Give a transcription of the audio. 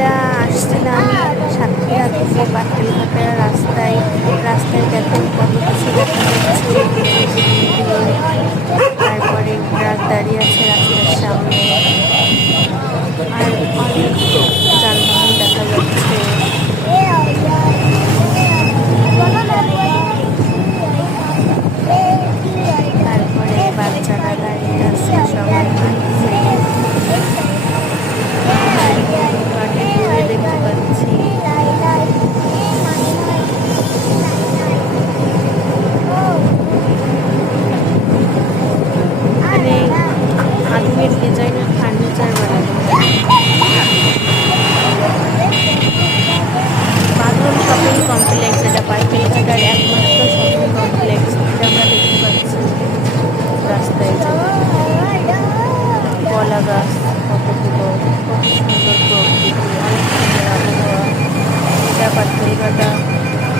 আমরা আসছিলাম সাতক্ষীরা থেকে পাটকেলঘাটা রাস্তায়। রাস্তায় দেখুন কত কিছু দেখা যাচ্ছে। তারপরে ট্রাক দাঁড়িয়ে আছে রাস্তার সামনে, আর অনেক যানবাহন দেখা যাচ্ছে। তারপরে বাচ্চারা দাঁড়িয়ে আছে, সবাই হাঁটছে। অনেক দূরে দেখতে পাচ্ছি। এখানে আধুনিক ডিজাইনের ফার্নিচার বানানো হয়। বাঁধন শপিং কমপ্লেক্স, এটা পাটকেলঘাটার একমাত্র শপিং কমপ্লেক্স, এটা আমরা দেখতে পাচ্ছি রাস্তায়। কলা গাছ কতগুলো, কত সুন্দর প্রকৃতি, অনেক সুন্দর আবহাওয়া। এটা পাটকেলঘাটা।